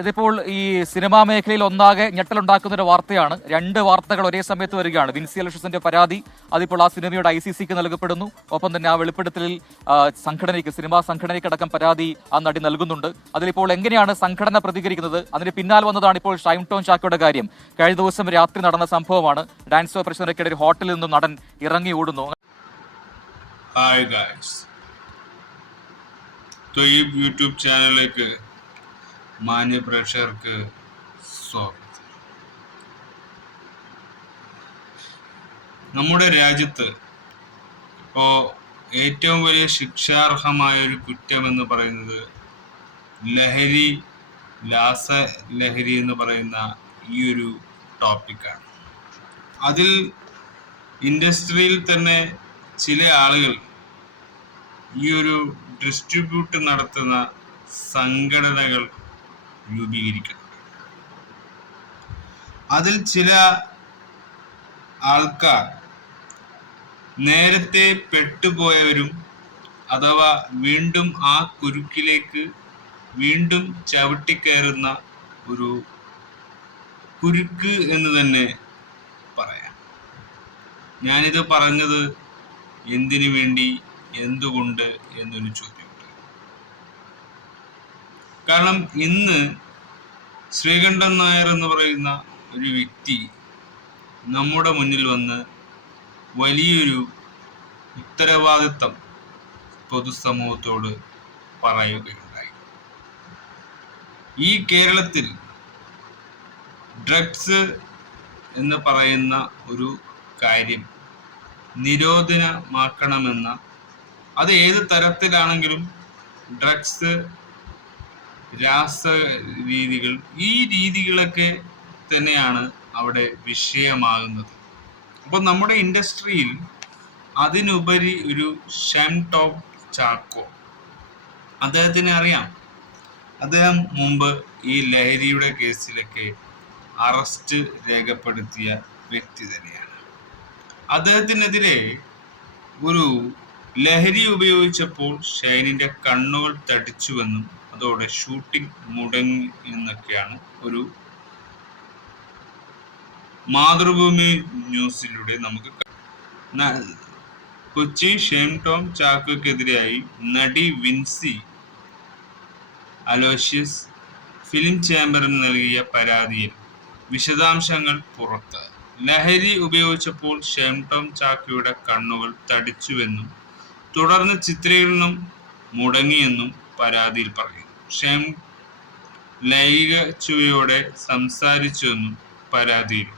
ഇതിപ്പോൾ ഈ സിനിമാ മേഖലയിൽ ഒന്നാകെ ഞെട്ടലുണ്ടാക്കുന്ന ഒരു വാർത്തയാണ്. രണ്ട് വാർത്തകൾ ഒരേ സമയത്ത് വരികയാണ്. വിൻസി അലോഷ്യസിന്റെ പരാതി അതിപ്പോൾ ആ സിനിമയുടെ ICCക്ക് നൽകപ്പെടുന്നു. ഒപ്പം തന്നെ ആ വെളിപ്പെടുത്തലിൽ സംഘടനയ്ക്ക്, സിനിമാ സംഘടനയ്ക്കടക്കം പരാതി ആ നടി നൽകുന്നുണ്ട്. അതിലിപ്പോൾ എങ്ങനെയാണ് സംഘടന പ്രതികരിക്കുന്നത്? അതിന് പിന്നാലെ വന്നതാണ് ഇപ്പോൾ ഷൈൻ ടോം ചാക്കോയുടെ കാര്യം. കഴിഞ്ഞ ദിവസം രാത്രി നടന്ന സംഭവമാണ്. ഡാൻസ് ഓപ്പറേഷനൊക്കെ ഒരു ഹോട്ടലിൽ നിന്നും നടൻ ഇറങ്ങി ഓടുന്നു. ഹായ് ഗായ്സ്, തൊയ്യബ് യൂട്യൂബ് ചാനലിലേക്ക് മാന്യ പ്രേക്ഷകർക്ക് സ്വാഗതം. നമ്മുടെ രാജ്യത്ത് ഇപ്പോൾ ഏറ്റവും വലിയ ശിക്ഷാർഹമായ ഒരു കുറ്റമെന്ന് പറയുന്നത് ലഹരി എന്ന് പറയുന്ന ഈ ഒരു ടോപ്പിക്കാണ്. അതിൽ ഇൻഡസ്ട്രിയിൽ തന്നെ ചില ആളുകൾ ഈ ഒരു ഡിസ്ട്രിബ്യൂട്ട് നടത്തുന്ന സംഘടനകൾ രൂപീകരിക്കുന്നു. അതിൽ ചില ആൾക്കാർ നേരത്തെ പെട്ടുപോയവരും അഥവാ വീണ്ടും ആ കുരുക്കിലേക്ക് വീണ്ടും ചവിട്ടിക്കയറുന്ന ഒരു കുരുക്ക് എന്ന് തന്നെ പറയാം. ഞാനിത് പറഞ്ഞത് എന്തിനു വേണ്ടി, എന്തുകൊണ്ട് എന്നൊരു ചോദ്യമുണ്ട്. കാരണം ഇന്ന് ശ്രീകണ്ഠൻ നായർ എന്ന് പറയുന്ന ഒരു വ്യക്തി നമ്മുടെ മുന്നിൽ വന്ന് വലിയൊരു ഉത്തരവാദിത്തം പൊതുസമൂഹത്തോട് പറയുകയുണ്ടായി. ഈ കേരളത്തിൽ ഡ്രഗ്സ് എന്ന് പറയുന്ന ഒരു കാര്യം നിരോധനമാക്കണമെന്ന, അത് ഏത് തരത്തിലാണെങ്കിലും ഡ്രഗ്സ്, രാസരീതികൾ, ഈ രീതികളൊക്കെ തന്നെയാണ് അവിടെ വിഷയമാകുന്നത്. അപ്പോൾ നമ്മുടെ ഇൻഡസ്ട്രിയിൽ അതിനുപരി ഒരു ഷൈൻ ടോം ചാക്കോ, അദ്ദേഹത്തിനെ അറിയാം. അദ്ദേഹം മുമ്പ് ഈ ലഹരിയുടെ കേസിലൊക്കെ അറസ്റ്റ് രേഖപ്പെടുത്തിയ വ്യക്തി തന്നെയാണ്. അദ്ദേഹത്തിനെതിരെ ഒരു ലഹരി ഉപയോഗിച്ചപ്പോൾ ഷൈനിന്റെ കണ്ണുകൾ തടിച്ചുവെന്നും അതോടെ ഷൂട്ടിംഗ് മുടങ്ങി എന്നൊക്കെയാണ് ഒരു മാതൃഭൂമി ന്യൂസിലൂടെ നമുക്ക് കൊച്ചി ഷൈൻ ടോം ചാക്കോക്കെതിരെയായി നടി വിൻസി അലോഷ്യസ് ഫിലിം ചേംബറിന് നൽകിയ പരാതിയിൽ വിശദാംശങ്ങൾ പുറത്ത്. ലഹരി ഉപയോഗിച്ചപ്പോൾ ഷൈൻ ടോം ചാക്കോയുടെ കണ്ണുകൾ തടിച്ചുവെന്നും തുടർന്ന് ചിത്രീകരണം മുടങ്ങിയെന്നും പരാതിയിൽ പറയുന്നു. ഷൈൻ ലൈംഗിക ചുവയോടെ സംസാരിച്ചുവെന്നും പരാതിയിലുണ്ട്.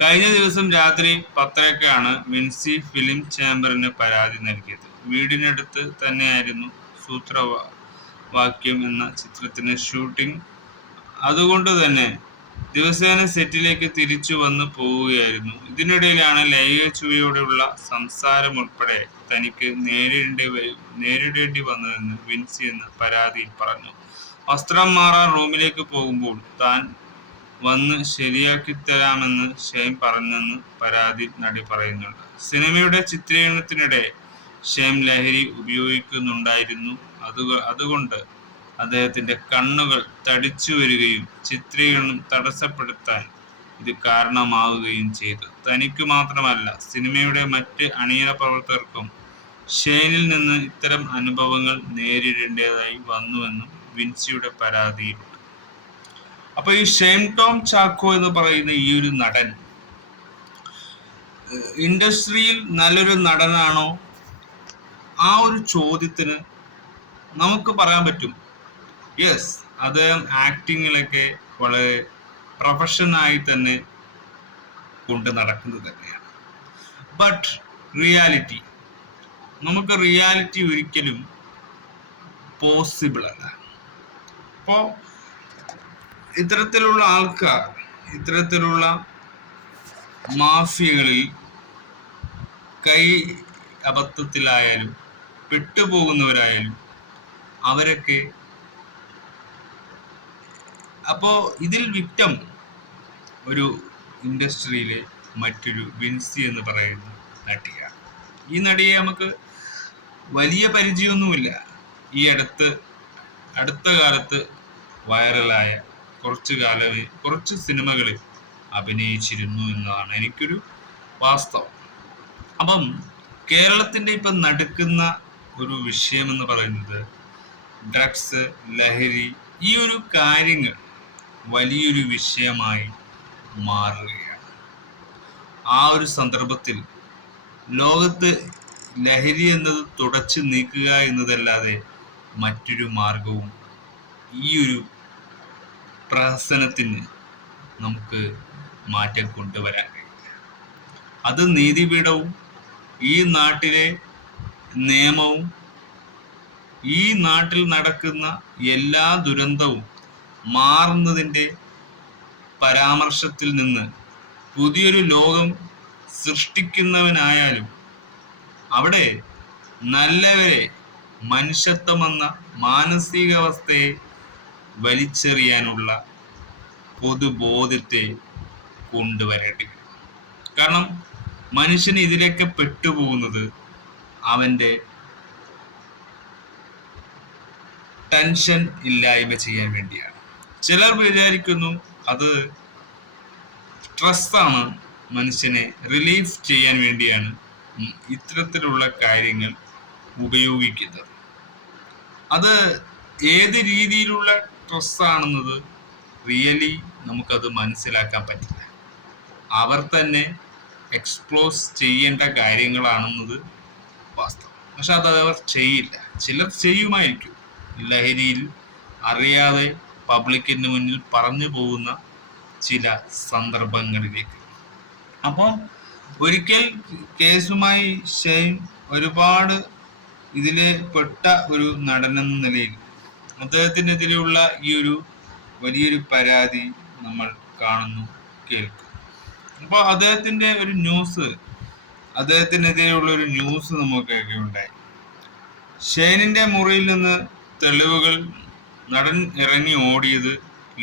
കഴിഞ്ഞ ദിവസം രാത്രി 10:30-ക്കാണ് വിൻസി ഫിലിം ചേംബറിന് പരാതി നൽകിയത്. വീടിനടുത്ത് തന്നെയായിരുന്നു സൂത്രവാക്യം എന്ന ചിത്രത്തിന്റെ ഷൂട്ടിംഗ്. അതുകൊണ്ട് തന്നെ ദിവസേന സെറ്റിലേക്ക് തിരിച്ചു വന്നു പോവുകയായിരുന്നു. ഇതിനിടയിലാണ് ലൈംഗിക ചുവയോടെയുള്ള സംസാരം ഉൾപ്പെടെ തനിക്ക് നേരിടേണ്ടി വന്നതെന്ന് വിൻസി എന്ന പരാതിയിൽ പറഞ്ഞു. വസ്ത്രം മാറാൻ റൂമിലേക്ക് പോകുമ്പോൾ താൻ വന്ന് ശരിയാക്കിത്തരാമെന്ന് ഷൈൻ പറഞ്ഞെന്ന് പരാതിയിൽ നടി പറയുന്നുണ്ട്. സിനിമയുടെ ചിത്രീകരണത്തിനിടെ ഷൈൻ ലഹരി ഉപയോഗിക്കുന്നുണ്ടായിരുന്നു. അതുകൊണ്ട് അദ്ദേഹത്തിന്റെ കണ്ണുകൾ തടിച്ചു വരികയും ചിത്രീകരണം തടസ്സപ്പെടുത്താൻ ഇത് കാരണമാവുകയും ചെയ്തു. തനിക്ക് മാത്രമല്ല, സിനിമയുടെ മറ്റ് അണിയറ പ്രവർത്തകർക്കും ഷൈനിൽ നിന്ന് ഇത്തരം അനുഭവങ്ങൾ നേരിടേണ്ടതായി വന്നുവെന്നും വിൻസിയുടെ പരാതിയിലുണ്ട്. അപ്പൊ ഈ ഷൈൻ ടോം ചാക്കോ എന്ന് പറയുന്ന ഈ ഒരു നടൻ ഇൻഡസ്ട്രിയിൽ നല്ലൊരു നടനാണോ? ആ ഒരു ചോദ്യത്തിന് നമുക്ക് പറയാൻ പറ്റും, യെസ്, അദ്ദേഹം ആക്ടിങ്ങിലൊക്കെ വളരെ പ്രൊഫഷനായി തന്നെ കൊണ്ട് നടക്കുന്നത് തന്നെയാണ്. ബട്ട് റിയാലിറ്റി, നമുക്ക് റിയാലിറ്റി ഒരിക്കലും പോസിബിൾ അല്ല. അപ്പോൾ ഇത്തരത്തിലുള്ള ആൾക്കാർ, ഇത്തരത്തിലുള്ള മാഫിയകളിൽ കൈ അബദ്ധത്തിലായാലും പെട്ടുപോകുന്നവരായാലും അവരൊക്കെ, അപ്പോൾ ഇതിൽ വിക്ടം ഒരു ഇൻഡസ്ട്രിയിലെ മറ്റൊരു വിൻസി എന്ന് പറയുന്ന നടിയാണ്. ഈ നടിയെ നമുക്ക് വലിയ പരിചയമൊന്നുമില്ല. ഈ അടുത്ത കാലത്ത് വൈറലായ കുറച്ച് സിനിമകളിൽ അഭിനയിച്ചിരുന്നു എന്നതാണ് എനിക്കൊരു വാസ്തവം. അപ്പം കേരളത്തിന്റെ ഇപ്പം നടക്കുന്ന ഒരു വിഷയം എന്ന് പറയുന്നത് ഡ്രഗ്സ്, ലഹരി, ഈ ഒരു കാര്യങ്ങൾ വലിയൊരു വിഷയമായി മാറുകയാണ്. ആ ഒരു സന്ദർഭത്തിൽ ലോകത്ത് ലഹരി എന്നത് തുടച്ചു നീക്കുക എന്നതല്ലാതെ മറ്റൊരു മാർഗവും ഈ ഒരു പ്രഹസനത്തിന് നമുക്ക് മാറ്റം കൊണ്ടുവരാൻ കഴിയില്ല. അത് നീതിപീഠവും ഈ നാട്ടിലെ നിയമവും ഈ നാട്ടിൽ നടക്കുന്ന എല്ലാ ദുരന്തവും മാറുന്നതിൻ്റെ പരാമർശത്തിൽ നിന്ന് പുതിയൊരു ലോകം സൃഷ്ടിക്കുന്നവനായാലും അവിടെ നല്ലവരെ മനുഷ്യത്വമെന്ന മാനസികാവസ്ഥയെ വലിച്ചെറിയാനുള്ള പൊതുബോധത്തെ കൊണ്ടുവരേണ്ടി വരും. കാരണം മനുഷ്യന് ഇതിലൊക്കെ പെട്ടുപോകുന്നത് അവൻ്റെ ടെൻഷൻ ഇല്ലായ്മ ചെയ്യാൻ വേണ്ടിയാണ്. ചിലർ വിചാരിക്കുന്നു അത് സ്ട്രെസ്സാണ്, മനുഷ്യനെ റിലീഫ് ചെയ്യാൻ വേണ്ടിയാണ് ഇത്തരത്തിലുള്ള കാര്യങ്ങൾ ഉപയോഗിക്കുന്നത്. അത് ഏത് രീതിയിലുള്ള സ്ട്രെസ്സാണെന്നത് റിയലി നമുക്കത് മനസ്സിലാക്കാൻ പറ്റില്ല. അവർ തന്നെ എക്സ്പ്ലോസ് ചെയ്യേണ്ട കാര്യങ്ങളാണെന്നത് വാസ്തവം. പക്ഷെ അത് അവർ ചെയ്യില്ല. ചിലർ ചെയ്യുമായിരിക്കും, ലഹരിയിൽ അറിയാതെ പബ്ലിക്കിന് മുന്നിൽ പറഞ്ഞു പോകുന്ന ചില സന്ദർഭങ്ങളിലേക്ക്. അപ്പം ഒരിക്കൽ കേസുമായി ഷൈൻ ഒരുപാട് ഇതിലെ പെട്ട ഒരു നടനെന്ന നിലയിൽ അദ്ദേഹത്തിനെതിരെയുള്ള ഈ ഒരു വലിയൊരു പരാതി നമ്മൾ കാണുന്നു, കേൾക്കുന്നു. അപ്പോൾ അദ്ദേഹത്തിനെതിരെയുള്ള ഒരു ന്യൂസ് നമുക്ക് കേൾക്കുകയുണ്ടായി. ഷൈനിന്റെ മുറിയിൽ നിന്ന് തെളിവുകൾ നടൻ ഇറങ്ങി ഓടിയത്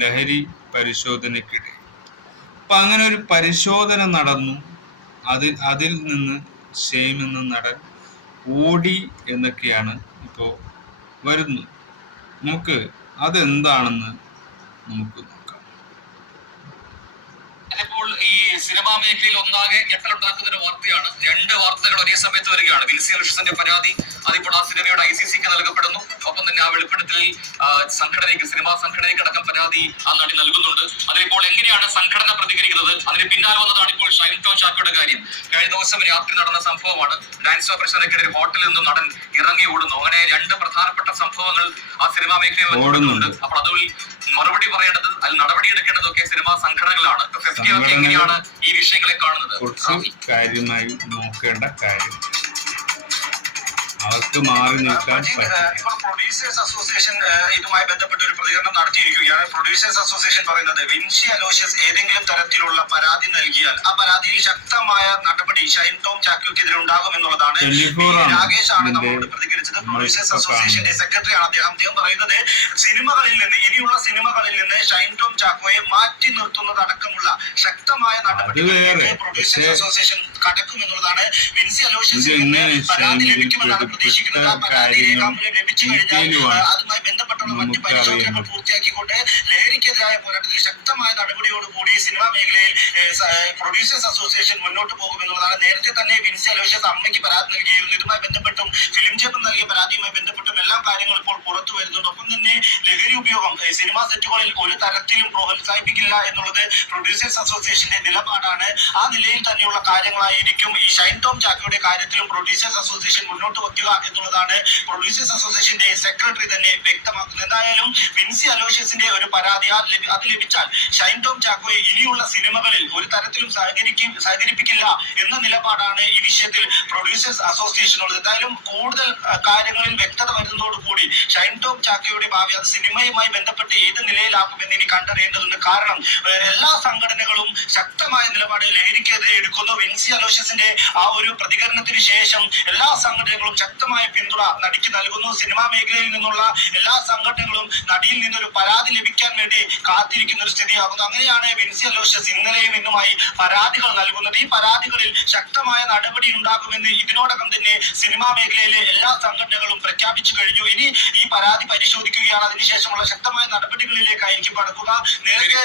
ലഹരി പരിശോധനയ്ക്കിടെ. അപ്പൊ അങ്ങനെ ഒരു പരിശോധന നടന്നു. അതിൽ നിന്ന് ഷൈൻ എന്ന നടൻ ഓടി എന്നൊക്കെയാണ് ഇപ്പോൾ വരുന്നത്. നമുക്ക് അതെന്താണെന്ന് നമുക്ക് നോക്കാം. ഇപ്പോൾ ഈ സിനിമാ മേഖലയിൽ ഒന്നാകെ ഞെട്ടലുണ്ടാക്കുന്ന ഒരു വാർത്തയാണ്. രണ്ട് വാർത്തകൾ ഒരേ സമയത്ത് വരികയാണ്. വിൻസി അലോഷ്യസിന്റെ പരാതി അതിപ്പോൾ ആ സിനിമയുടെ ICC നൽകപ്പെടുന്നു. ഒപ്പം തന്നെ ആ വെളിപ്പെടുത്തലിൽ സിനിമാ സംഘടനയ്ക്ക് അടക്കം പരാതി ആ നടി നൽകുന്നുണ്ട്. അതിലിപ്പോൾ എങ്ങനെയാണ് സംഘടന പ്രതികരിക്കുന്നത്, അതിന് പിന്നാലെ വന്നതാണ് ഇപ്പോൾ ഷൈൻ ടോം ചാക്കോയുടെ കാര്യം. കഴിഞ്ഞ ദിവസം രാത്രി നടന്ന സംഭവമാണ്. ഡാൻസ് പരിശോധനയ്ക്കിടെ ഹോട്ടലിൽ നിന്നും നടൻ ഇറങ്ങി ഓടുന്നു. അങ്ങനെ രണ്ട് പ്രധാനപ്പെട്ട സംഭവങ്ങൾ ആ സിനിമാ മേഖലയിൽ ഓടുന്നുണ്ട്. അപ്പോൾ അതിൽ മറുപടി പറയേണ്ടത്, അതിൽ നടപടിയെടുക്കേണ്ടതൊക്കെ സിനിമാ സംഘടനകളാണ്. എങ്ങനെയാണ് ഈ വിഷയങ്ങളെ കാണുന്നത്? കുറച്ച് കാര്യമായി നോക്കേണ്ട കാര്യം അവർക്ക് മാറി നിൽക്കാൻ ഇപ്പോൾ പ്രൊഡ്യൂസേഴ്സ് അസോസിയേഷൻ ഇതുമായി ബന്ധപ്പെട്ട ഒരു പ്രതികരണം നടത്തിയിരിക്കുകയാണ്. പ്രൊഡ്യൂസേഴ്സ് അസോസിയേഷൻ പറയുന്നത് വിൻസി അലോഷ്യസ് ഏതെങ്കിലും തരത്തിലുള്ള പരാതി നൽകിയാൽ ആ പരാതിയിൽ ശക്തമായ നടപടി ഷൈൻ ടോം ചാക്കോയ്ക്കെതിരെ ഉണ്ടാകുമെന്നുള്ളതാണ്. രാകേഷ് ആണ് നമ്മളോട് പ്രതികരിച്ചത്. പ്രൊഡ്യൂസേഴ്സ് അസോസിയേഷന്റെ സെക്രട്ടറിയാണ് അദ്ദേഹം പറയുന്നത് ഇനിയുള്ള സിനിമകളിൽ നിന്ന് ഷൈൻ ടോം ചാക്കോയെ മാറ്റി നിർത്തുന്നതടക്കമുള്ള ശക്തമായ നടപടികളിലേക്ക് പ്രൊഡ്യൂസേഴ്സ് അസോസിയേഷൻ കടക്കുമെന്നുള്ളതാണ്. വിൻസി അലോഷ്യസിന് പരാതി ലഭിക്കുമെന്നാണ് പ്രതീക്ഷിക്കുന്നത്. ആ പരാതി രേഖാമൂലം ലഭിച്ചു കഴിഞ്ഞാൽ അതുമായി ബന്ധപ്പെട്ടുള്ള മറ്റ് പരിശോധനകൾ പൂർത്തിയാക്കിക്കൊണ്ട് ലഹരിക്കെതിരായ പോരാട്ടത്തിൽ ശക്തമായ നടപടിയോടുകൂടി സിനിമാ മേഖലയിൽ പ്രൊഡ്യൂസേഴ്സ് അസോസിയേഷൻ മുന്നോട്ട് പോകുമെന്നുള്ളതാണ്. നേരത്തെ തന്നെ വിൻസി അലോഷ്യസ് അമ്മയ്ക്ക് പരാതി നൽകിയിരുന്നു. ഇതുമായി ബന്ധപ്പെട്ടും ഫിലിം ചേപ്പൻ നൽകിയ പരാതിയുമായി ബന്ധപ്പെട്ടും എല്ലാ കാര്യങ്ങളും ഇപ്പോൾ പുറത്തു വരുന്നുണ്ട്. ഒപ്പം തന്നെ ലഹരി ഉപയോഗം സിനിമാ സെറ്റുകളിൽ ഒരു തരത്തിലും പ്രോത്സാഹിപ്പിക്കില്ല എന്നുള്ളത് പ്രൊഡ്യൂസേഴ്സ് അസോസിയേഷന്റെ നിലപാടാണ്. ആ നിലയിൽ തന്നെയുള്ള കാര്യങ്ങളായിരിക്കും ഈ ഷൈൻ ടോം ചാക്കോയുടെ കാര്യത്തിലും പ്രൊഡ്യൂസേഴ്സ് അസോസിയേഷൻ മുന്നോട്ട് വയ്ക്കുക എന്നുള്ളതാണ് പ്രൊഡ്യൂസേഴ്സ് അസോസിയേഷന്റെ സെക്രട്ടറി തന്നെ വ്യക്തമാക്കുന്നത്. എന്തായാലും വിൻസി അലോഷ്യസിന്റെ ഒരു പരാതി അത് ലഭിച്ചാൽ ഷൈൻ ടോം ചാക്കോയെ ഇനിയുള്ള സിനിമകളിൽ ഒരു തരത്തിലും സഹകരിപ്പിക്കില്ല എന്ന നിലപാടാണ് ഈ വിഷയത്തിൽ പ്രൊഡ്യൂസേഴ്സ് അസോസിയേഷനുള്ളത്. എന്തായാലും കൂടുതൽ കാര്യങ്ങളിൽ വ്യക്തത വരുന്നതോടുകൂടി ഷൈൻ ടോം ചാക്കോയുടെ ഭാവി അത് സിനിമയുമായി ബന്ധപ്പെട്ട് ഏത് നിലയിൽ നടപ്പിലാക്കുമെന്ന് ഇനി കണ്ടറിയേണ്ടതുണ്ട്. കാരണം എല്ലാ സംഘടനകളും ശക്തമായ നിലപാട് ലഹരിക്കെതിരെ എടുക്കുന്നു. വിൻസി അലോഷ്യസിന്റെ ആ ഒരു പ്രതികരണത്തിന് ശേഷം എല്ലാ സംഘടനകളും ശക്തമായ പിന്തുണ നടിക്ക് നൽകുന്നു. സിനിമാ മേഖലയിൽ നിന്നുള്ള എല്ലാ സംഘടനകളും നടിയിൽ നിന്നൊരു പരാതി ലഭിക്കാൻ വേണ്ടി കാത്തിരിക്കുന്ന ഒരു സ്ഥിതിയാകുന്നു. അങ്ങനെയാണ് വിൻസി അലോഷ്യസ് ഇന്നലെയും ഇന്നുമായി പരാതികൾ നൽകുന്നത്. ഈ പരാതികളിൽ ശക്തമായ നടപടി ഉണ്ടാകുമെന്ന് ഇതിനോടകം തന്നെ സിനിമാ മേഖലയിലെ എല്ലാ സംഘടനകളും പ്രഖ്യാപിച്ചു കഴിഞ്ഞു. ഇനി ഈ പരാതി പരിശോധിക്കുകയാണ്. അതിനുശേഷമുള്ള ശക്തമായ നടപടികളിലേക്കായിരിക്കും കടക്കുക. നേരത്തെ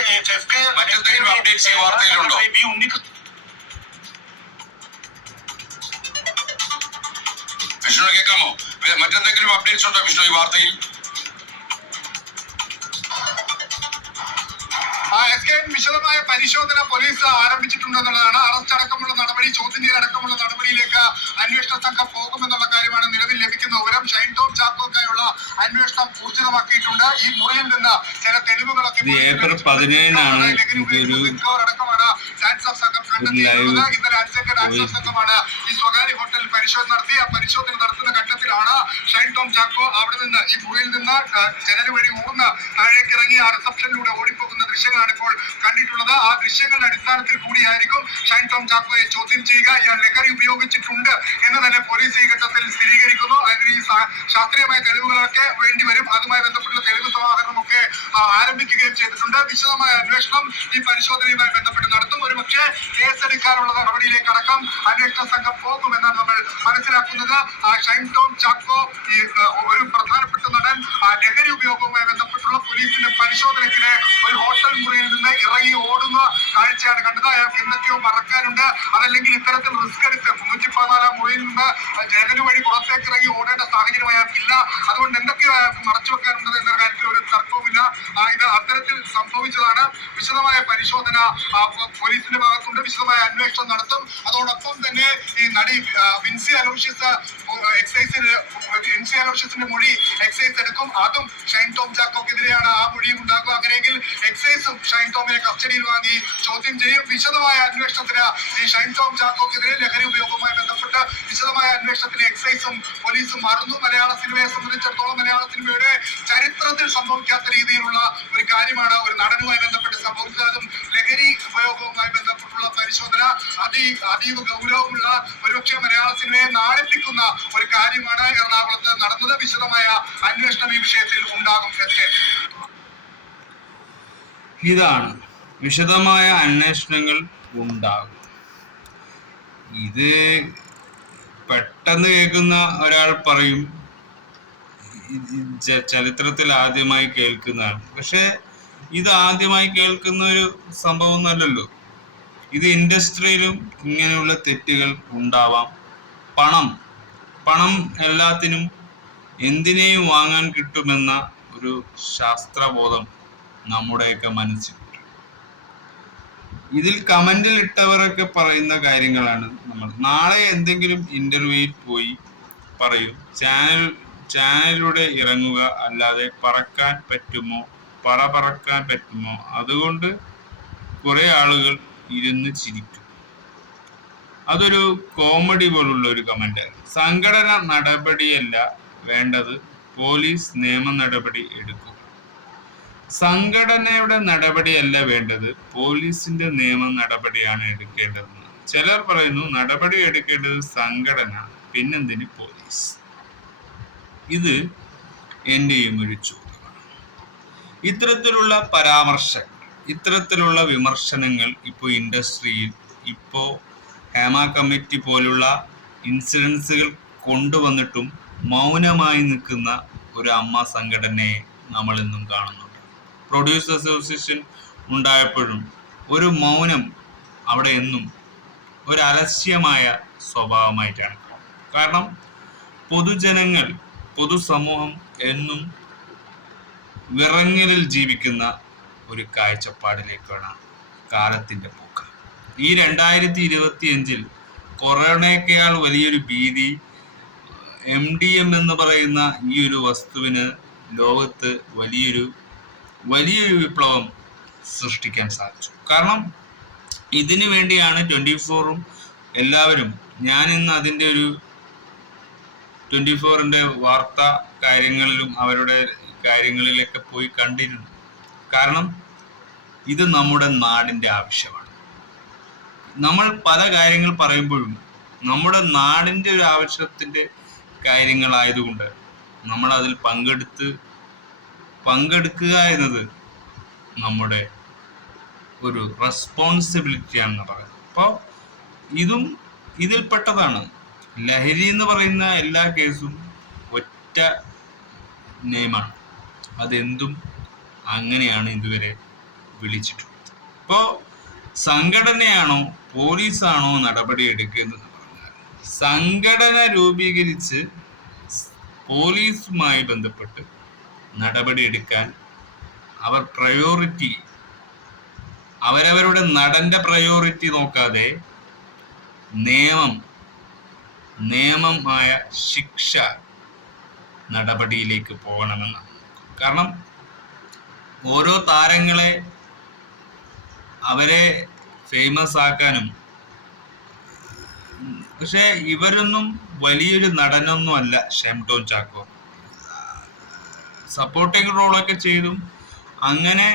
വിഷ്ണു കേൾക്കാമോ? മറ്റെന്തെങ്കിലും അപ്ഡേറ്റ്സ് ഉണ്ടോ വിഷ്ണു ഈ വാർത്തയിൽ? വിശദമായ പരിശോധന പോലീസ് ആരംഭിച്ചിട്ടുണ്ടെന്നുള്ളതാണ്. അറസ്റ്റ് അടക്കമുള്ള നടപടി, ചോദ്യം ചെയ്യലടക്കമുള്ള നടപടിയിലേക്ക് അന്വേഷണ സംഘം പോകുമെന്നുള്ള കാര്യമാണ് നിലവിൽ ലഭിക്കുന്ന വിവരം. ഷൈൻ ടോം ചാക്കോക്കായുള്ള അന്വേഷണം ഊർജിതമാക്കിയിട്ടുണ്ട്. ഈ മുറിയിൽ നിന്ന് ചില തെളിവുകളൊക്കെ ഏപ്രിൽ 17-നാണ് അടക്കമാണ് ഡാൻസ് ഓഫ് സംഘം കണ്ടെത്തിയിട്ടുള്ളത്. ഇന്നലെ 5 ഡാൻസ് ഓഫ് സംഘമാണ് ഈ സ്വകാര്യ ഹോട്ടലിൽ പരിശോധന നടത്തി. ആ പരിശോധന നടത്തുന്ന ഘട്ടത്തിലാണ് ഷൈൻ ടോം ചാക്കോ അവിടെ നിന്ന് ഈ മുറിയിൽ നിന്ന് ജനൽ വഴി ഊർന്ന് താഴേക്കിറങ്ങി ആ റിസപ്ഷനിലൂടെ ഓടിപ്പോകുന്ന ദൃശ്യങ്ങളാണ് ഇപ്പോൾ കണ്ടിട്ടുള്ളത്. ആ ദൃശ്യങ്ങളുടെ അടിസ്ഥാനത്തിൽ കൂടിയായിരിക്കും ഷൈൻ ടോം ചാക്കോയെ ചോദ്യം ചെയ്യുക. ഇയാൾ ലഹരി ഉപയോഗിച്ചിട്ടുണ്ട് എന്ന് തന്നെ പോലീസ് ഈ ഘട്ടത്തിൽ സ്ഥിരീകരിക്കുന്നു. അതിന് ഈ ശാസ്ത്രീയമായ തെളിവുകളൊക്കെ വേണ്ടിവരും. അതുമായി ബന്ധപ്പെട്ടുള്ള തെളിവ് സമാഹരണമൊക്കെ ആരംഭിക്കുകയും ചെയ്തിട്ടുണ്ട്. വിശദമായ അന്വേഷണം ഈ പരിശോധനയുമായി ബന്ധപ്പെട്ട് നടത്തും. ഒരുപക്ഷെ കേസെടുക്കാനുള്ള നടപടിയിലേക്ക് അടക്കം അന്വേഷണ സംഘം പോകുമെന്നാണ് നമ്മൾ മനസ്സിലാക്കുന്നത്. ഷൈൻ ടോം ചാക്കോ ഈ ഒരു പ്രധാനപ്പെട്ട നടൻ ലഹരി ഉപയോഗവുമായി ബന്ധപ്പെട്ടുള്ള പോലീസിന്റെ പരിശോധനയ്ക്കിടെ ഒരു ഹോട്ടൽ മുറിയിൽ നിന്ന് ഇറങ്ങി ഓടുന്ന കാഴ്ചയാണ് കണ്ടത്. അയാൾക്ക് എന്തൊക്കെയോ മറക്കാനുണ്ട്. അതല്ലെങ്കിൽ ഇത്തരത്തിൽ റിസ്ക് എടുത്ത് 314 മുറിയിൽ നിന്ന് ജനൽ വഴി പുറത്തേക്ക് ഇറങ്ങി ഓടേണ്ട സാഹചര്യം അയാൾക്കില്ല. അതുകൊണ്ട് എന്തൊക്കെയോ അയാൾക്ക് മറച്ചു വെക്കാനുള്ളത് എന്ന കാര്യത്തിൽ ഒരു തർക്കവുമില്ല. ഇത് അത്തരത്തിൽ സംഭവിച്ചതാണ്. വിശദമായ പരിശോധന പോലീസിന്റെ ഭാഗത്തുണ്ട്. വിശദമായ അന്വേഷണം നടത്തും. അതോടൊപ്പം തന്നെ ഈ നടി വിൻസി അലോഷ്യസിന്റെ മൊഴി എക്സൈസ് എടുക്കും. അതും ഷൈൻ ടോം ചാക്കോക്കെതിരെയാണ്. ആ മൊഴിയും ഉണ്ടാകും. അങ്ങനെയെങ്കിൽ എക്സൈസും ഷൈൻ ടോമിനെ കസ്റ്റഡിയിൽ വാങ്ങി ചോദ്യം ചെയ്യും. വിശദമായ അന്വേഷണത്തിന് ഈ ഷൈൻ ടോം ചാക്കോക്കെതിരെ ലഹരി ഉപയോഗവുമായി ബന്ധപ്പെട്ട് വിശദമായ അന്വേഷണത്തിന് എക്സൈസും പോലീസും മാറുന്നു. മലയാള സിനിമയെ സംബന്ധിച്ചിടത്തോളം മലയാള സിനിമയുടെ ചരിത്രത്തിൽ സംഭവിക്കാത്ത രീതിയിലുള്ള ഒരു കാര്യമാണ് ഒരു നടനുമായി ബന്ധപ്പെട്ട് സംഭവിച്ചത്. അതും ലഹരി ഉപയോഗവുമായി ബന്ധപ്പെട്ടുള്ള പരിശോധന അതീവ ഗൗരവമുള്ള, ഒരുപക്ഷെ മലയാള സിനിമയെ നാണിപ്പിക്കുന്ന ഒരു കാര്യമാണ് എറണാകുളത്ത് നടന്നത്. വിശദമായ അന്വേഷണം ഈ വിഷയത്തിൽ ഉണ്ടാകും. ഇതാണ് വിശദമായ അന്വേഷണങ്ങൾ ഉണ്ടാകും. ഇത് പെട്ടെന്ന് കേൾക്കുന്ന ഒരാൾ പറയും ചരിത്രത്തിൽ ആദ്യമായി കേൾക്കുന്നതാണ്. പക്ഷെ ഇത് ആദ്യമായി കേൾക്കുന്ന ഒരു സംഭവം അല്ലല്ലോ. ഇത് ഇൻഡസ്ട്രിയിലും ഇങ്ങനെയുള്ള തെറ്റുകൾ ഉണ്ടാവാം. പണം എല്ലാത്തിനും എന്തിനേയും വാങ്ങാൻ കിട്ടുമെന്ന ഒരു ശാസ്ത്രബോധം നമ്മുടെയൊക്കെ മനസ്സിലുണ്ട്. ഇതിൽ കമന്റിൽ ഇട്ടവരൊക്കെ പറയുന്ന കാര്യങ്ങളാണ് നമ്മൾ നാളെ എന്തെങ്കിലും ഇന്റർവ്യൂയിൽ പോയി പറയും. ചാനലിലൂടെ ഇറങ്ങുക അല്ലാതെ പറക്കാൻ പറ്റുമോ? അതുകൊണ്ട് കുറെ ആളുകൾ ഇരുന്ന് ചിരിക്കും. അതൊരു കോമഡി പോലുള്ള ഒരു കമന്റാണ്. സംഘടന നടപടിയല്ല വേണ്ടത്, പോലീസ് നിയമ നടപടി എടുക്കും. സംഘടനയുടെ നടപടിയല്ല വേണ്ടത്, പോലീസിന്റെ നിയമ നടപടിയാണ് എടുക്കേണ്ടതെന്ന് ചിലർ പറയുന്നു. നടപടി എടുക്കേണ്ടത് സംഘടന, പിന്നെന്തിന് പോലീസ്? ഇത് എന്റെയും ഒരു ചോദ്യമാണ്. ഇത്തരത്തിലുള്ള പരാമർശങ്ങൾ, ഇത്തരത്തിലുള്ള വിമർശനങ്ങൾ ഇപ്പോൾ ഇൻഡസ്ട്രിയിൽ ഹേമ കമ്മിറ്റി പോലുള്ള ഇൻസിഡൻസുകൾ കൊണ്ടുവന്നിട്ടും മൗനമായി നിൽക്കുന്ന ഒരു അമ്മ സംഘടനയെ നമ്മൾ ഇന്നും കാണുന്നുണ്ട്. പ്രൊഡ്യൂസേഴ്സ് അസോസിയേഷൻ ഉണ്ടായപ്പോഴും ഒരു മൗനം അവിടെ എന്നും ഒരു അലക്ഷ്യമായ സ്വഭാവമായിട്ടാണ്. കാരണം പൊതുസമൂഹം എന്നും വിറങ്ങലിൽ ജീവിക്കുന്ന ഒരു കാഴ്ചപ്പാടിലേക്കാണ് കാലത്തിന്റെ പോക്ക്. ഈ 2025 കൊറോണയേക്കാൾ വലിയൊരു ഭീതി MDM എന്ന് പറയുന്ന ഈ ഒരു വസ്തുവിന് ലോകത്ത് വലിയൊരു വിപ്ലവം സൃഷ്ടിക്കാൻ സാധിച്ചു. കാരണം ഇതിനു വേണ്ടിയാണ് 24-ഉം എല്ലാവരും, ഞാൻ ഇന്ന് അതിൻ്റെ ഒരു 24-ന്റെ വാർത്താ കാര്യങ്ങളിലും അവരുടെ കാര്യങ്ങളിലൊക്കെ പോയി കണ്ടിരുന്നു. കാരണം ഇത് നമ്മുടെ നാടിന്റെ ആവശ്യമാണ്. നമ്മൾ പല കാര്യങ്ങൾ പറയുമ്പോഴും നമ്മുടെ നാടിന്റെ ഒരു ആവശ്യത്തിന്റെ കാര്യങ്ങളായതുകൊണ്ട് നമ്മൾ അതിൽ പങ്കെടുക്കുക എന്നത് നമ്മുടെ ഒരു റെസ്പോൺസിബിലിറ്റിയാണെന്ന് പറയുന്നത്. അപ്പോൾ ഇതിൽപ്പെട്ടതാണ്. ലഹരി എന്ന് പറയുന്ന എല്ലാ കേസും ഒറ്റ നെയിമാണ്. അതെന്തും അങ്ങനെയാണ് ഇതുവരെ വിളിച്ചിട്ടുള്ളത്. ഇപ്പോൾ സംഘടനയാണോ പോലീസാണോ നടപടി എടുക്കുന്നത് പറഞ്ഞാൽ, സംഘടന രൂപീകരിച്ച് പോലീസുമായി ബന്ധപ്പെട്ട് നടപടി എടുക്കാൻ അവർ അവരവരുടെ നടന്റെ പ്രയോറിറ്റി നോക്കാതെ നിയമമായ ശിക്ഷ നടപടിയിലേക്ക് പോകണമെന്നാണ്. കാരണം ഓരോ താരങ്ങളെ അവരെ ഫേമസ് ആക്കാനും, പക്ഷെ ഇവരൊന്നും വലിയൊരു നടനൊന്നും അല്ല. ഷൈൻടോം ചാക്കോ സപ്പോർട്ടിങ് റോളൊക്കെ ചെയ്തും അങ്ങനെ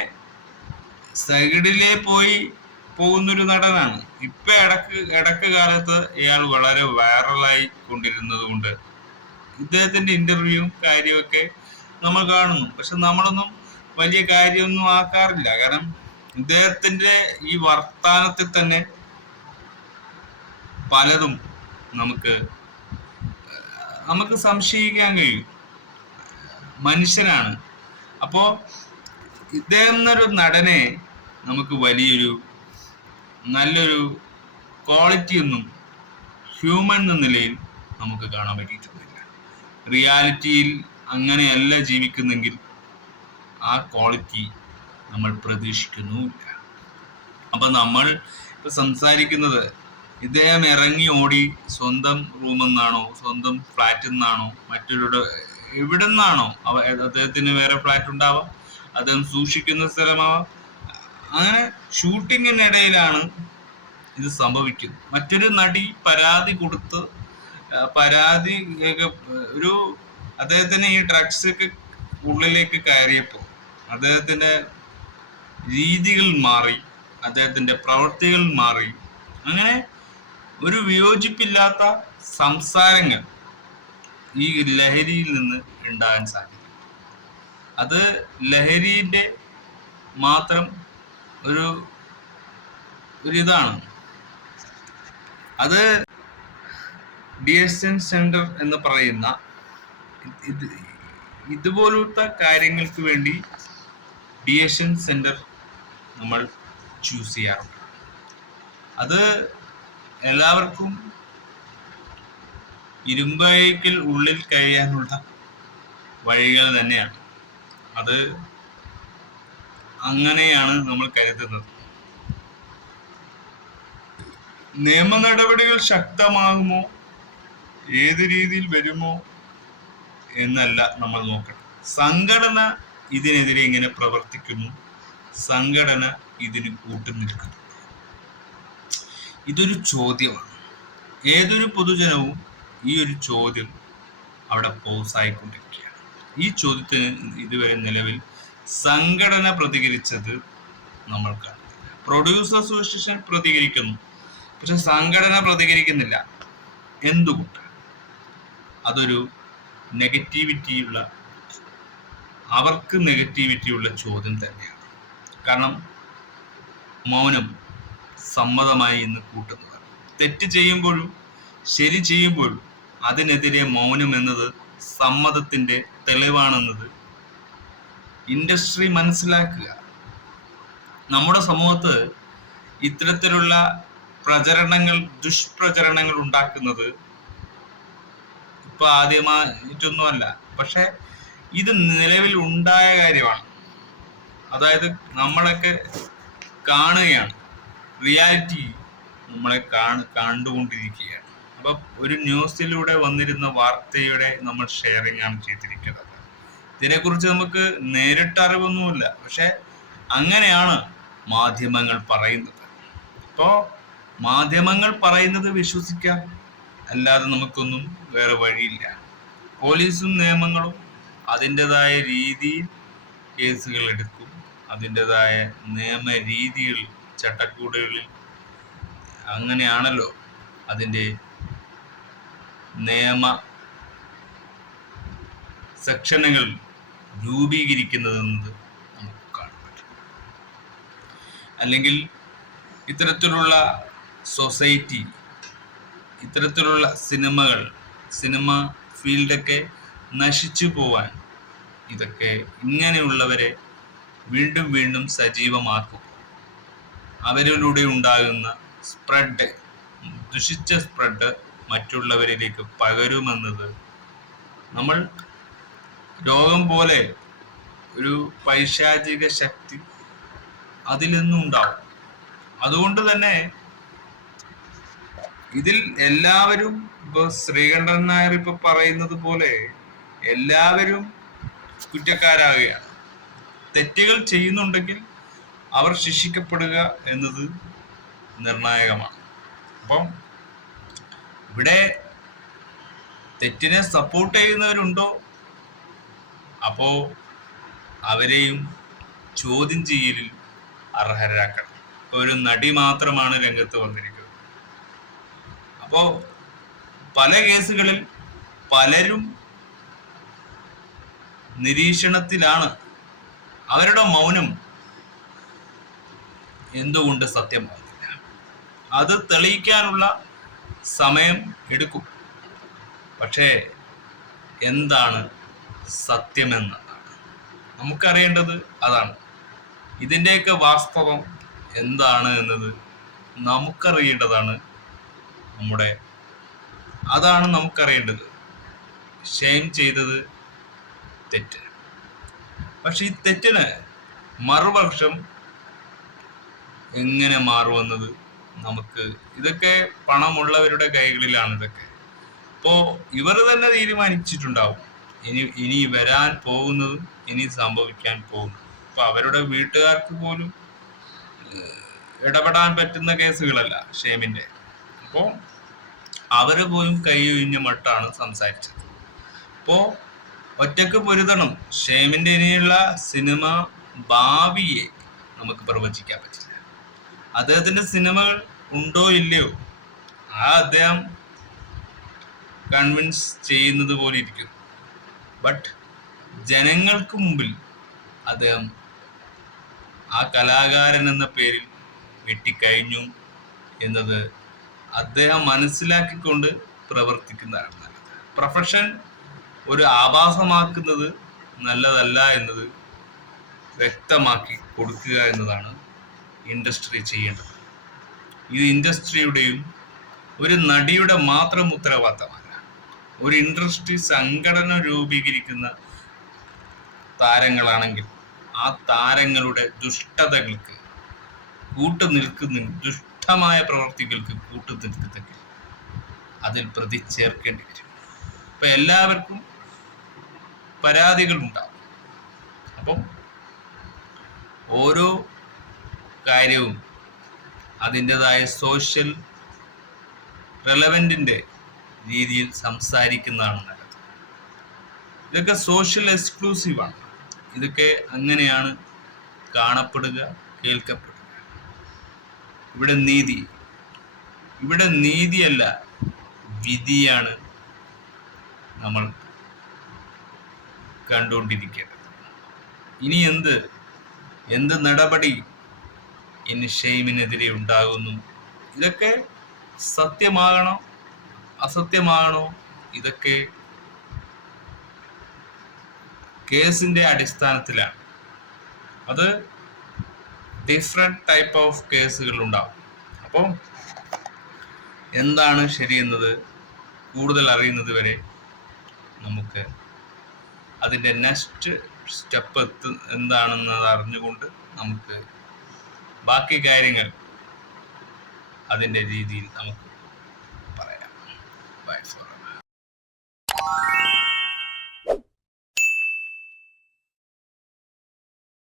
സൈഡിലേ പോകുന്നൊരു നടനാണ്. ഇപ്പൊ ഇടക്ക് കാലത്ത് ഇയാൾ വളരെ വൈറലായി കൊണ്ടിരുന്നത് കൊണ്ട് ഇദ്ദേഹത്തിന്റെ ഇന്റർവ്യൂവും കാര്യമൊക്കെ നമ്മൾ കാണുന്നു. പക്ഷെ നമ്മളൊന്നും വലിയ കാര്യമൊന്നും ആക്കാറില്ല. കാരണം ഇദ്ദേഹത്തിന്റെ ഈ വർത്താനത്തിൽ തന്നെ പലതും നമുക്ക് സംശയിക്കാൻ കഴിയും. മനുഷ്യനാണ്. അപ്പോ ഇദ്ദേഹം എന്നൊരു നടനെ നമുക്ക് നല്ലൊരു ക്വാളിറ്റി ഒന്നും ഹ്യൂമൻ എന്ന നിലയിൽ നമുക്ക് കാണാൻ പറ്റിയിട്ടൊന്നുമില്ല. റിയാലിറ്റിയിൽ അങ്ങനെയല്ല ജീവിക്കുന്നെങ്കിൽ ആ ക്വാളിറ്റി നമ്മൾ പ്രതീക്ഷിക്കുന്നുമില്ല. അപ്പൊ നമ്മൾ ഇപ്പൊ സംസാരിക്കുന്നത് ഇദ്ദേഹം ഇറങ്ങി ഓടി സ്വന്തം റൂമിൽ നിന്നാണോ, സ്വന്തം ഫ്ലാറ്റിൽ നിന്നാണോ, എവിടെ നിന്നാണോ, അദ്ദേഹത്തിന് വേറെ ഫ്ലാറ്റ് ഉണ്ടാവാം, അദ്ദേഹം സൂക്ഷിക്കുന്ന സ്ഥലമാവാം. അങ്ങനെ ഷൂട്ടിങ്ങിനിടയിലാണ് ഇത് സംഭവിക്കുന്നത്. മറ്റൊരു നടി പരാതി അദ്ദേഹത്തിന് ഈ ഡ്രഗ്സ് ഒക്കെ ഉള്ളിലേക്ക് കയറിയപ്പോൾ അദ്ദേഹത്തിന്റെ രീതികൾ മാറി, അദ്ദേഹത്തിന്റെ പ്രവൃത്തികൾ മാറി. അങ്ങനെ ഒരു വിയോജിപ്പില്ലാത്ത സംസാരങ്ങൾ ഈ ലഹരിയിൽ നിന്ന് ഉണ്ടാകാൻ സാധിക്കും. അത് ലഹരിയുടെ മാത്രം ഒരു ഇതാണ്. അത് ഡിഎസ്എൻ സെന്റർ എന്ന് പറയുന്ന ഇതുപോലത്തെ കാര്യങ്ങൾക്ക് വേണ്ടി ഡിഎസ്എൻ സെന്റർ നമ്മൾ ചൂസ് ചെയ്യാറുണ്ട്. അത് എല്ലാവർക്കും ഇരുമ്പഴിക്കൽ ഉള്ളിൽ കഴിയാനുള്ള വഴികൾ തന്നെയാണ്. അത് അങ്ങനെയാണ് നമ്മൾ കരുതുന്നത്. നിയമ നടപടികൾ ശക്തമാകുമോ, ഏത് രീതിയിൽ വരുമോ എന്നല്ല നമ്മൾ നോക്കണം. സംഘടന ഇതിനെതിരെ ഇങ്ങനെ പ്രവർത്തിക്കുന്നു, സംഘടന ഇതിന് കൂട്ടുനിൽക്കുന്നു. ഇതൊരു ചോദ്യമാണ്. ഏതൊരു പൊതുജനവും ഈ ഒരു ചോദ്യം അവിടെ പോസായിക്കൊണ്ടിരിക്കുകയാണ്. ഈ ചോദ്യത്തിന് ഇതുവരെ നിലവിൽ സംഘടന പ്രതികരിച്ചത് നമ്മൾ കാണുന്നില്ല. പ്രൊഡ്യൂസർ അസോസിയേഷൻ പ്രതികരിക്കുന്നു, പക്ഷെ സംഘടന പ്രതികരിക്കുന്നില്ല. എന്തുകൊണ്ട്? അതൊരു അവർക്ക് നെഗറ്റിവിറ്റിയുള്ള ചോദ്യം തന്നെയാണ്. കാരണം മൗനം സമ്മതമായി എന്ന് കൂട്ടുന്നത്. തെറ്റ് ചെയ്യുമ്പോഴും ശരി ചെയ്യുമ്പോഴും അതിനെതിരെ മൗനം എന്നത് സമ്മതത്തിന്റെ തെളിവാണെന്നത് ഇൻഡസ്ട്രി മനസ്സിലാക്കുക. നമ്മുടെ സമൂഹത്ത് ഇത്തരത്തിലുള്ള ദുഷ്പ്രചരണങ്ങൾ ഉണ്ടാക്കുന്നത് ഇപ്പൊ ആദ്യമായിട്ടൊന്നുമല്ല. പക്ഷെ ഇത് നിലവിൽ ഉണ്ടായ കാര്യമാണ്. അതായത് നമ്മളൊക്കെ കാണുകയാണ്, റിയാലിറ്റി നമ്മളെ കണ്ടുകൊണ്ടിരിക്കുകയാണ്. അപ്പൊ ഒരു ന്യൂസിലൂടെ വന്നിരുന്ന വാർത്തയുടെ നമ്മൾ ഷെയറിംഗ് ആണ് ചെയ്തിരിക്കുന്നത്. ഇതിനെക്കുറിച്ച് നമുക്ക് നേരിട്ട് അറിവൊന്നുമില്ല, പക്ഷെ അങ്ങനെയാണ് മാധ്യമങ്ങൾ പറയുന്നത്. ഇപ്പോ മാധ്യമങ്ങൾ പറയുന്നത് വിശ്വസിക്കാം, അല്ലാതെ നമുക്കൊന്നും വേറെ വഴിയില്ല. പോലീസും നിയമങ്ങളും അതിൻ്റെതായ രീതിയിൽ കേസുകൾ എടുക്കും, അതിൻ്റെതായ നിയമരീതികൾ, ചട്ടക്കൂടുകളിൽ അങ്ങനെയാണല്ലോ അതിൻ്റെ നിയമ സെക്ഷനുകൾ രൂപീകരിക്കുന്നതെന്നത് നമുക്ക് കാണാൻ പറ്റും. അല്ലെങ്കിൽ ഇത്തരത്തിലുള്ള സൊസൈറ്റി, ഇത്തരത്തിലുള്ള സിനിമ ഫീൽഡൊക്കെ നശിച്ചു പോവാൻ ഇതൊക്കെ ഇങ്ങനെയുള്ളവരെ വീണ്ടും വീണ്ടും സജീവമാക്കും. അവരിലൂടെ ഉണ്ടാകുന്ന സ്പ്രെഡ്, ദുഷിച്ച സ്പ്രെഡ് മറ്റുള്ളവരിലേക്ക് പകരുമെന്നത് നമ്മൾ രോഗം പോലെ ഒരു പൈശാചിക ശക്തി അതിൽ നിന്നുണ്ടാവും. അതുകൊണ്ട് തന്നെ ഇതിൽ എല്ലാവരും, ഇപ്പൊ ശ്രീകണ്ഠൻ നായർ ഇപ്പൊ പറയുന്നത് പോലെ എല്ലാവരും കുറ്റക്കാരാകുകയാണ്. തെറ്റുകൾ ചെയ്യുന്നുണ്ടെങ്കിൽ അവർ ശിക്ഷിക്കപ്പെടുക എന്നത് നിർണായകമാണ്. അപ്പം ഇവിടെ തെറ്റിനെ സപ്പോർട്ട് ചെയ്യുന്നവരുണ്ടോ, അപ്പോ അവരെയും ചോദ്യം ചെയ്യലിൽ അർഹരാക്കണം. ഇപ്പൊ ഒരു നടി മാത്രമാണ് രംഗത്ത് വന്നിരിക്കുന്നത്. അപ്പോ പല കേസുകളിൽ പലരും നിരീക്ഷണത്തിലാണ്. അവരുടെ മൗനം എന്തുകൊണ്ട് സത്യമാകുന്നില്ല? അത് തെളിയിക്കാനുള്ള സമയം എടുക്കും. പക്ഷേ എന്താണ് സത്യമെന്നതാണ് നമുക്കറിയേണ്ടത്. അതാണ് ഇതിൻ്റെയൊക്കെ വാസ്തവം എന്താണ് എന്നത് നമുക്കറിയേണ്ടതാണ്. അതാണ് നമുക്കറിയേണ്ടത്. ഷെയിം ചെയ്തത് തെറ്റ്. പക്ഷെ ഈ തെറ്റിന് മറുപക്ഷം എങ്ങനെ മാറുമെന്നത് ഇതൊക്കെ പണമുള്ളവരുടെ കൈകളിലാണ്. ഇതൊക്കെ ഇപ്പോ ഇവർ തന്നെ തീരുമാനിച്ചിട്ടുണ്ടാവും ഇനി വരാൻ പോകുന്നതും ഇനി സംഭവിക്കാൻ പോകുന്നതും. ഇപ്പൊ അവരുടെ വീട്ടുകാർക്ക് പോലും ഇടപെടാൻ പറ്റുന്ന കേസുകളല്ല ഷെയിമിന്റെ. അപ്പോൾ അവര് പോലും കൈയൊഴിഞ്ഞ മട്ടാണ് സംസാരിച്ചത്. അപ്പോ ഒറ്റക്ക് പൊരുതണം. ഷെയിമിന്റെ ഇനിയുള്ള സിനിമ ഭാവിയെ നമുക്ക് പ്രവചിക്കാൻ പറ്റില്ല. അദ്ദേഹത്തിന്റെ സിനിമകൾ ഉണ്ടോ ഇല്ലയോ, അദ്ദേഹം കൺവിൻസ് ചെയ്യുന്നത് പോലെ ഇരിക്കും. ബട്ട് ജനങ്ങൾക്ക് മുമ്പിൽ അദ്ദേഹം ആ കലാകാരൻ എന്ന പേരിൽ വെട്ടിക്കഴിഞ്ഞു എന്നത് അദ്ദേഹം മനസ്സിലാക്കിക്കൊണ്ട് പ്രവർത്തിക്കുന്നതാണ് നല്ലത്. പ്രൊഫഷൻ ഒരു ആഭാസമാക്കുന്നത് നല്ലതല്ല എന്നത് വ്യക്തമാക്കി കൊടുക്കുക എന്നതാണ് ഇൻഡസ്ട്രി ചെയ്യേണ്ടത്. ഇത് ഇൻഡസ്ട്രിയുടെയും ഒരു നടിയുടെ മാത്രം ഉത്തരവാദിത്തമല്ല. ഒരു ഇൻഡസ്ട്രി സംഘടന രൂപീകരിക്കുന്ന താരങ്ങളാണെങ്കിൽ ആ താരങ്ങളുടെ ദുഷ്ടതകൾക്ക് ദുഷ്ടമായ പ്രവർത്തികൾക്ക് കൂട്ടുനിൽക്കുന്നെങ്കിൽ അതിൽ പ്രതി ചേർക്കേണ്ടി വരും. ഇപ്പൊ എല്ലാവർക്കും പരാതികൾ ഉണ്ടാവും. അപ്പം ഓരോ കാര്യവും അതിൻ്റെതായ സോഷ്യൽ റെലവൻറ്റിൻ്റെ രീതിയിൽ സംസാരിക്കുന്നതാണ് നല്ലത്. ഇതൊക്കെ സോഷ്യൽ എക്സ്ക്ലൂസീവാണ്. ഇതൊക്കെ അങ്ങനെയാണ് കാണപ്പെടുക, കേൾക്കപ്പെടുക. ഇവിടെ നീതിയല്ല വിധിയാണ് നമ്മൾ കണ്ടുകൊണ്ടിരിക്കേണ്ടത്. ഇനി എന്ത് നടപടി ഇനി ഷെയിമിനെതിരെ ഉണ്ടാകുന്നു, ഇതൊക്കെ സത്യമാകണോ അസത്യമാകണോ, ഇതൊക്കെ കേസിന്റെ അടിസ്ഥാനത്തിലാണ്. അത് ഡിഫറെന്റ് ടൈപ്പ് ഓഫ് കേസുകൾ ഉണ്ടാവും. അപ്പം എന്താണ് ശരിയെന്നത് കൂടുതൽ അറിയുന്നത് വരെ നമുക്ക് അതിൻ്റെ നെക്സ്റ്റ് സ്റ്റെപ്പ് എന്താണെന്നത് അറിഞ്ഞുകൊണ്ട് നമുക്ക് ബാക്കി കാര്യങ്ങൾ അതിൻ്റെ രീതിയിൽ നമുക്ക്